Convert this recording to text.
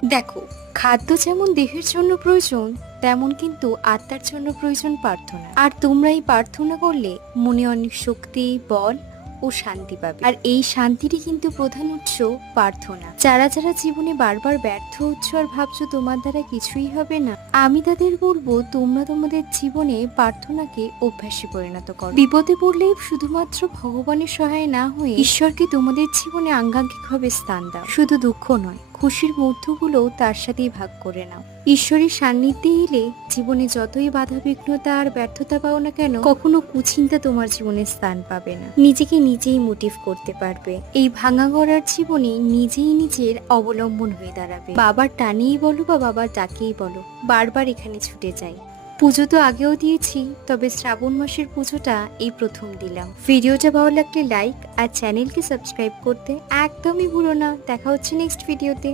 দেখো, খাদ্য যেমন দেহের জন্য প্রয়োজন, তেমন কিন্তু আত্মার জন্য প্রয়োজন প্রার্থনা। আর তোমরা এই প্রার্থনা করলে মনে অনেক শক্তি, বল ও শান্তি পাবে। আর এই শান্তিরই কিন্তু প্রধান উৎস প্রার্থনা। যারা যারা জীবনে বারবার ব্যর্থ হচ্ছ আর ভাবছো তোমার দ্বারা কিছুই হবে না, আমি তাদের বলবো তোমরা তোমাদের জীবনে প্রার্থনাকে অভ্যাসে পরিণত করো। বিপদে পড়লে শুধুমাত্র ভগবানের সহায় না হয়ে ঈশ্বরকে তোমাদের জীবনে আঙ্গাঙ্গিকভাবে স্থান দাও। শুধু দুঃখ নয়, খুশির মুহূর্তগুলো তার সাথেই ভাগ করে নাও। ঈশ্বরের সান্নিধ্যে এলে জীবনে যতই বাধা বিঘ্নতা আর ব্যর্থতা পাও না কেন, কখনো কুচিন্তা তোমার জীবনে স্থান পাবে না। নিজেকে নিজেই মোটিভ করতে পারবে। এই ভাঙা গড়ার জীবনে নিজেই নিজের অবলম্বন হয়ে দাঁড়াবে। বাবার টানেই বলো বা বাবার ডাকেই বলো, বারবার এখানে ছুটে যাই। পুজো তো আগেও দিয়েছি, তবে শ্রাবণ মাসের পুজোটা এই প্রথম দিলাম। ভিডিওটা ভালো লাগলে লাইক আর চ্যানেলকে সাবস্ক্রাইব করতে একদমই ভুলো না। দেখা হচ্ছে নেক্সট ভিডিওতে।